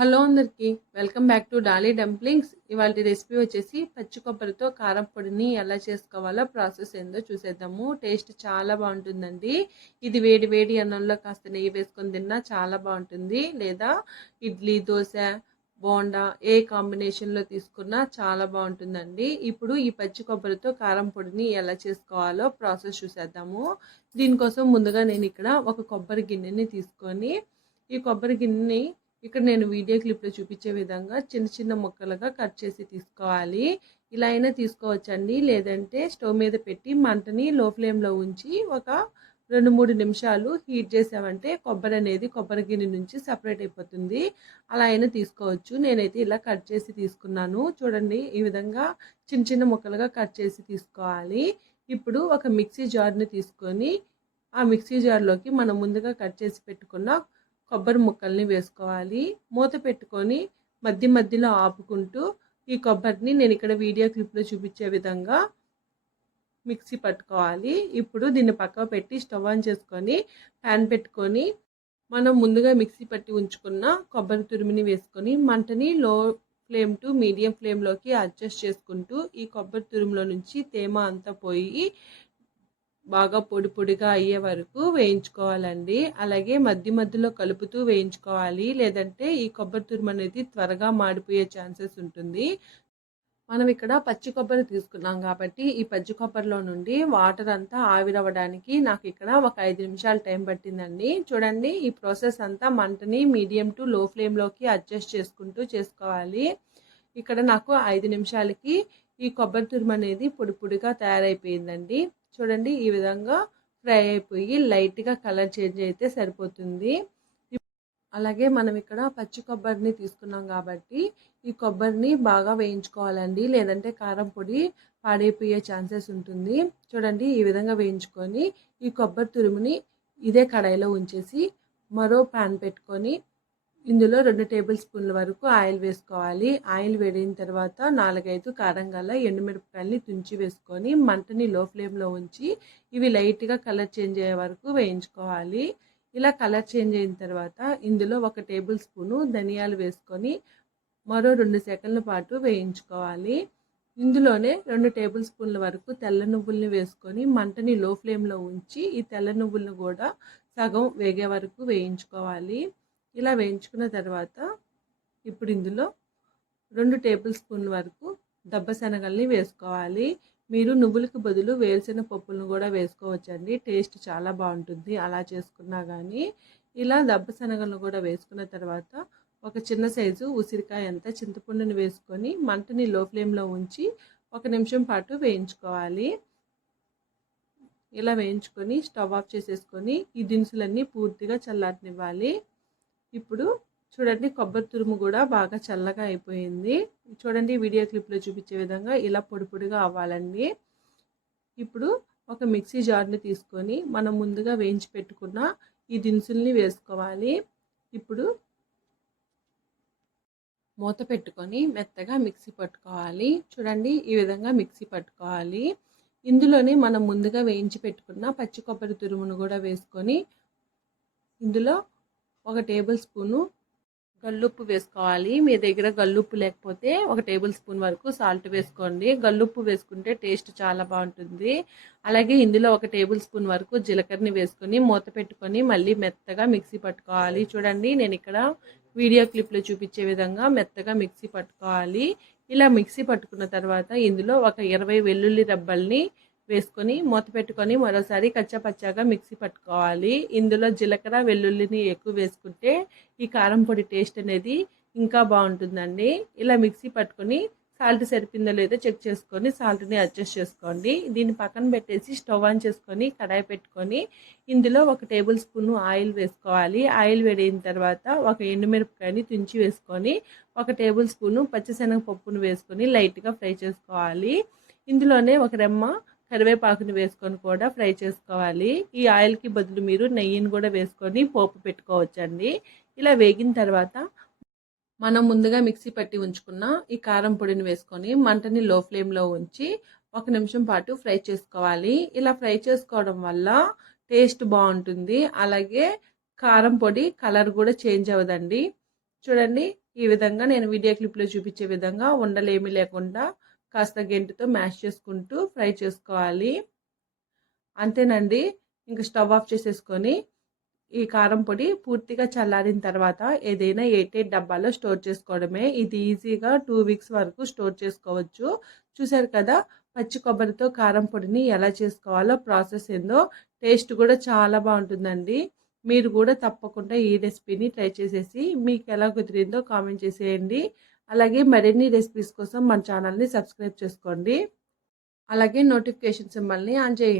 Hello అందరికి welcome back to Dolly dumplings. ఇవాళ recipe వచ్చేసి పచ్చి కొబ్బరితో కారం పొడిని ఎలా చేసుకోవాలో ప్రాసెస్ ఏందో చూసేద్దాము. టేస్ట్ చాలా బాగుంటుందండి. ఇది వేడి వేడి అన్నంలో కాస్త నెయ్యి వేసుకొని తిన్నా చాలా బాగుంటుంది. లేదా ఇడ్లీ, దోశ, బోండా ఏ కాంబినేషన్లో తీసుకున్నా చాలా బాగుంటుందండి. ఇప్పుడు ఈ పచ్చి కొబ్బరితో కారం పొడిని ఎలా చేసుకోవాలో ప్రాసెస్ చూసేద్దాము. దీనికోసం ముందుగా నేను ఇక్కడ ఒక కొబ్బరి గిన్నెని తీసుకొని ఈ కొబ్బరి గిన్నెని ఇక్కడ నేను వీడియో క్లిప్లో చూపించే విధంగా చిన్న చిన్న ముక్కలుగా కట్ చేసి తీసుకోవాలి. ఇలా అయినా తీసుకోవచ్చండి. లేదంటే స్టవ్ మీద పెట్టి మంటని లో ఫ్లేమ్లో ఉంచి ఒక 2-3 నిమిషాలు హీట్ చేసామంటే కొబ్బరి అనేది కొబ్బరి గిన్నె నుంచి సపరేట్ అయిపోతుంది. అలా అయినా తీసుకోవచ్చు. నేనైతే ఇలా కట్ చేసి తీసుకున్నాను. చూడండి, ఈ విధంగా చిన్న చిన్న ముక్కలుగా కట్ చేసి తీసుకోవాలి. ఇప్పుడు ఒక మిక్సీ జార్ని తీసుకొని ఆ మిక్సీ జార్లోకి మనం ముందుగా కట్ చేసి పెట్టుకున్న కొబ్బరి ముక్కల్ని వేసుకోవాలి. మూత పెట్టుకొని మధ్య మధ్యలో ఆపుకుంటూ ఈ కొబ్బరిని నేను ఇక్కడ వీడియో క్లిప్లో చూపించే విధంగా మిక్సీ పట్టుకోవాలి. ఇప్పుడు దీన్ని పక్కన పెట్టి స్టవ్ ఆన్ చేసుకొని ప్యాన్ పెట్టుకొని మనం ముందుగా మిక్సీ పట్టి ఉంచుకున్న కొబ్బరి తురిమిని వేసుకొని మంటని లో ఫ్లేమ్ టు మీడియం ఫ్లేమ్లోకి అడ్జస్ట్ చేసుకుంటూ ఈ కొబ్బరి తురుములో నుంచి తేమ అంతా పోయి బాగా పొడి పొడిగా అయ్యే వరకు వేయించుకోవాలండి. అలాగే మధ్య మధ్యలో కలుపుతూ వేయించుకోవాలి. లేదంటే ఈ కొబ్బరి తురుము అనేది త్వరగా మాడిపోయే ఛాన్సెస్ ఉంటుంది. మనం ఇక్కడ పచ్చి కొబ్బరి తీసుకున్నాం కాబట్టి ఈ పచ్చి కొబ్బరిలో నుండి వాటర్ అంతా ఆవిరవ్వడానికి నాకు ఇక్కడ ఒక 5 నిమిషాలు టైం పట్టిందండి. చూడండి, ఈ ప్రాసెస్ అంతా మంటని మీడియం టు లో ఫ్లేమ్లోకి అడ్జస్ట్ చేసుకుంటూ చేసుకోవాలి. ఇక్కడ నాకు 5 నిమిషాలకి ఈ కొబ్బరి తురుము అనేది పొడి పొడిగా తయారైపోయిందండి. చూడండి, ఈ విధంగా ఫ్రై అయిపోయి లైట్గా కలర్ చేంజ్ అయితే సరిపోతుంది. అలాగే మనం ఇక్కడ పచ్చి కొబ్బరిని తీసుకున్నాం కాబట్టి ఈ కొబ్బరిని బాగా వేయించుకోవాలండి. లేదంటే కారం పొడి పాడైపోయే ఛాన్సెస్ ఉంటుంది. చూడండి, ఈ విధంగా వేయించుకొని ఈ కొబ్బరి తురుముని ఇదే కడాయిలో ఉంచేసి మరో ప్యాన్ పెట్టుకొని ఇందులో 2 టేబుల్ స్పూన్ల వరకు ఆయిల్ వేసుకోవాలి. ఆయిల్ వేడిన తర్వాత 4-5 కారం గల ఎండుమిరపకాయలని తుంచి వేసుకొని మంటని లో ఫ్లేమ్లో ఉంచి ఇవి లైట్గా కలర్ చేంజ్ అయ్యే వరకు వేయించుకోవాలి. ఇలా కలర్ చేంజ్ అయిన తర్వాత ఇందులో 1 టేబుల్ స్పూను ధనియాలు వేసుకొని మరో 2 సెకండ్ల పాటు వేయించుకోవాలి. ఇందులోనే 2 టేబుల్ స్పూన్ల వరకు తెల్ల నువ్వుల్ని వేసుకొని మంటని లో ఫ్లేమ్లో ఉంచి ఈ తెల్ల నువ్వులను కూడా సగం వేగే వరకు వేయించుకోవాలి. ఇలా వేయించుకున్న తర్వాత ఇప్పుడు ఇందులో 2 టేబుల్ స్పూన్ల వరకు దబ్బశనగల్ని వేసుకోవాలి. మీరు నువ్వులకు బదులు వేరుశెనగ పప్పులను కూడా వేసుకోవచ్చండి. టేస్ట్ చాలా బాగుంటుంది అలా చేసుకున్నా కానీ. ఇలా దబ్బశనగలను కూడా వేసుకున్న తర్వాత ఒక చిన్న సైజు ఉసిరికాయ అంతా చింతపండుని వేసుకొని మంటని లో ఫ్లేమ్లో ఉంచి 1 నిమిషం పాటు వేయించుకోవాలి. ఇలా వేయించుకొని స్టవ్ ఆఫ్ చేసేసుకొని ఈ దినుసులన్నీ పూర్తిగా చల్లారనివ్వాలి. ఇప్పుడు చూడండి, కొబ్బరి తురుము కూడా బాగా చల్లగా అయిపోయింది. చూడండి, వీడియో క్లిప్లో చూపించే విధంగా ఇలా పొడి పొడిగా అవ్వాలండి. ఇప్పుడు ఒక మిక్సీ జార్ని తీసుకొని మనం ముందుగా వేయించి పెట్టుకున్న ఈ దినుసుల్ని వేసుకోవాలి. ఇప్పుడు మూత పెట్టుకొని మెత్తగా మిక్సీ పట్టుకోవాలి. చూడండి, ఈ విధంగా మిక్సీ పట్టుకోవాలి. ఇందులోనే మనం ముందుగా వేయించి పెట్టుకున్న పచ్చి కొబ్బరి తురుమును కూడా వేసుకొని ఇందులో 1 టేబుల్ స్పూను గల్లుప్పు వేసుకోవాలి. మీ దగ్గర గల్లుప్పు లేకపోతే 1 టేబుల్ స్పూన్ వరకు సాల్ట్ వేసుకోండి. గల్లుప్పు వేసుకుంటే టేస్ట్ చాలా బాగుంటుంది. అలాగే ఇందులో 1 టేబుల్ స్పూన్ వరకు జీలకర్రని వేసుకొని మూత పెట్టుకొని మళ్ళీ మెత్తగా మిక్సీ పట్టుకోవాలి. చూడండి, నేను ఇక్కడ వీడియో క్లిప్లో చూపించే విధంగా మెత్తగా మిక్సీ పట్టుకోవాలి. ఇలా మిక్సీ పట్టుకున్న తర్వాత ఇందులో ఒక 20 వెల్లుల్లి రెబ్బల్ని వేసుకొని మూత పెట్టుకొని మరోసారి కచ్చాపచ్చాగా మిక్సీ పట్టుకోవాలి. ఇందులో జీలకర్ర వెల్లుల్లిని ఎక్కువ వేసుకుంటే ఈ కారం పొడి టేస్ట్ అనేది ఇంకా బాగుంటుందండి. ఇలా మిక్సీ పట్టుకొని సాల్ట్ సరిపోయిందో లేదో చెక్ చేసుకొని సాల్ట్ని అడ్జస్ట్ చేసుకోండి. దీన్ని పక్కన పెట్టేసి స్టవ్ ఆన్ చేసుకొని కడాయి పెట్టుకొని ఇందులో 1 టేబుల్ స్పూన్ ఆయిల్ వేసుకోవాలి. ఆయిల్ వేడిన తర్వాత ఒక ఎండుమిరపకాయని తుంచి వేసుకొని 1 టేబుల్ స్పూను పచ్చిశనగపప్పును వేసుకొని లైట్గా ఫ్రై చేసుకోవాలి. ఇందులోనే 1 రెమ్మ కరివేపాకుని వేసుకొని కూడా ఫ్రై చేసుకోవాలి. ఈ ఆయిల్కి బదులు మీరు నెయ్యిని కూడా వేసుకొని పోపు పెట్టుకోవచ్చండి. ఇలా వేగిన తర్వాత మనం ముందుగా మిక్సీ పట్టి ఉంచుకున్న ఈ కారం పొడిని వేసుకొని మంటని లో ఫ్లేమ్లో ఉంచి 1 నిమిషం పాటు ఫ్రై చేసుకోవాలి. ఇలా ఫ్రై చేసుకోవడం వల్ల టేస్ట్ బాగుంటుంది. అలాగే కారం పొడి కలర్ కూడా చేంజ్ అవ్వదండి. చూడండి, ఈ విధంగా నేను వీడియో క్లిప్లో చూపించే విధంగా ఉండలేమీ లేకుండా కాస్త గెంటుతో మ్యాష్ చేసుకుంటూ ఫ్రై చేసుకోవాలి. అంతేనండి. ఇంక స్టవ్ ఆఫ్ చేసేసుకొని ఈ కారం పొడి పూర్తిగా చల్లారిన తర్వాత ఏదైనా ఎయిర్‌టైట్ డబ్బాలో స్టోర్ చేసుకోవడమే. ఇది ఈజీగా 2 వీక్స్ వరకు స్టోర్ చేసుకోవచ్చు. చూసారు కదా! పచ్చి కొబ్బరితో కారం పొడిని ఎలా చేసుకోవాలో ప్రాసెస్ ఏందో. టేస్ట్ కూడా చాలా బాగుంటుందండి. మీరు కూడా తప్పకుండా ఈ రెసిపీని ట్రై చేసేసి మీకు ఎలా కుదిరిందో కామెంట్ చేసేయండి. అలాగే మరిన్ని రెసిపీస్ కోసం మన ఛానల్‌ని సబ్స్క్రైబ్ చేసుకోండి. అలాగే నోటిఫికేషన్ సింబల్‌ని ఆన్ చేయండి.